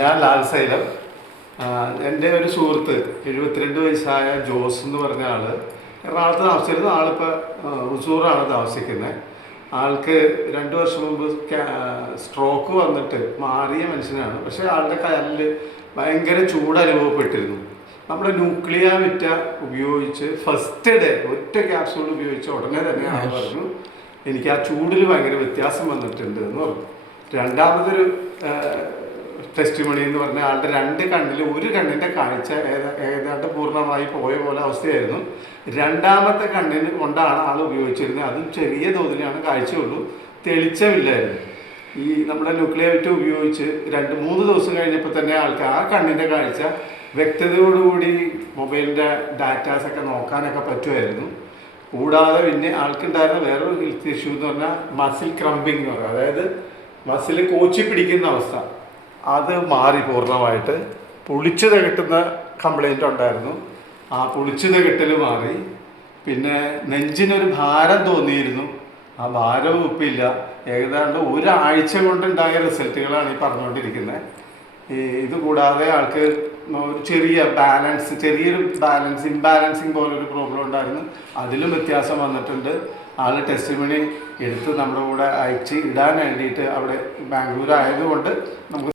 ഞാൻ ലാൽ സൈലം. എൻ്റെ ഒരു സുഹൃത്ത് 72 വയസ്സായ ജോസ് എന്ന് പറഞ്ഞ ആള് എറണാകുളത്ത് താമസിച്ചിരുന്നു. ആളിപ്പോൾ ഹുസൂറാണ് താമസിക്കുന്നത്. ആൾക്ക് 2 വർഷം മുമ്പ് സ്ട്രോക്ക് വന്നിട്ട് മാറിയ മനുഷ്യനാണ്. പക്ഷേ ആളുടെ കാലിൽ ഭയങ്കര ചൂട് അനുഭവപ്പെട്ടിരുന്നു. നമ്മുടെ ന്യൂക്ലിയ വിറ്റ ഉപയോഗിച്ച് ഫസ്റ്റ് ഡേ ഒറ്റ ക്യാപ്സൂൾ ഉപയോഗിച്ച് ഉടനെ തന്നെ ആൾ പറഞ്ഞു എനിക്ക് ആ ചൂടിൽ ഭയങ്കര വ്യത്യാസം വന്നിട്ടുണ്ട് എന്ന് പറഞ്ഞു. രണ്ടാമതൊരു ടെസ്റ്റിമണി എന്ന് പറഞ്ഞാൽ ആളുടെ 2 കണ്ണിൽ ഒരു കണ്ണിൻ്റെ കാഴ്ച ഏതാണ്ട് പൂർണ്ണമായി പോയ പോലെ അവസ്ഥയായിരുന്നു. രണ്ടാമത്തെ കണ്ണിന് കൊണ്ടാണ് ആൾ ഉപയോഗിച്ചിരുന്നത്. അതും ചെറിയ തോതിലാണ് കാഴ്ചയുള്ളൂ, തെളിച്ചമില്ലായിരുന്നു. ഈ നമ്മുടെ ന്യൂക്ലിയർ ഉപയോഗിച്ച് 2-3 ദിവസം കഴിഞ്ഞപ്പോൾ തന്നെ ആൾക്ക് ആ കണ്ണിൻ്റെ കാഴ്ച വ്യക്തതയോടുകൂടി മൊബൈലിൻ്റെ ഡാറ്റാസൊക്കെ നോക്കാനൊക്കെ പറ്റുമായിരുന്നു. കൂടാതെ പിന്നെ ആൾക്കുണ്ടായിരുന്ന വേറൊരു ഹെൽത്ത് ഇഷ്യൂ എന്ന് പറഞ്ഞാൽ മസിൽ ക്രംബിങ് എന്ന് പറയുക, അതായത് മസിൽ കോച്ചി പിടിക്കുന്ന അവസ്ഥ, അത് മാറി പൂർണ്ണമായിട്ട്. പുളിച്ചു തകട്ടുന്ന കംപ്ലൈൻറ്റ് ഉണ്ടായിരുന്നു, ആ പുളിച്ചു തകട്ടൽ മാറി. പിന്നെ നെഞ്ചിനൊരു ഭാരം തോന്നിയിരുന്നു, ആ ഭാരവും ഇപ്പില്ല. ഏതാണ്ട് ഒരാഴ്ച കൊണ്ടുണ്ടായ റിസൾട്ടുകളാണ് ഈ പറഞ്ഞുകൊണ്ടിരിക്കുന്നത്. ഇത് കൂടാതെ ആൾക്ക് ചെറിയൊരു ബാലൻസ് ഇംബാലൻസിങ് പോലൊരു പ്രോബ്ലം ഉണ്ടായിരുന്നു, അതിലും വ്യത്യാസം വന്നിട്ടുണ്ട്. ആൾ ടെസ്റ്റിമണി എടുത്ത് നമ്മുടെ കൂടെ അയച്ച് ഇടാൻ വേണ്ടിയിട്ട് അവിടെ ബാംഗ്ലൂർ ആയതുകൊണ്ട് നമുക്ക്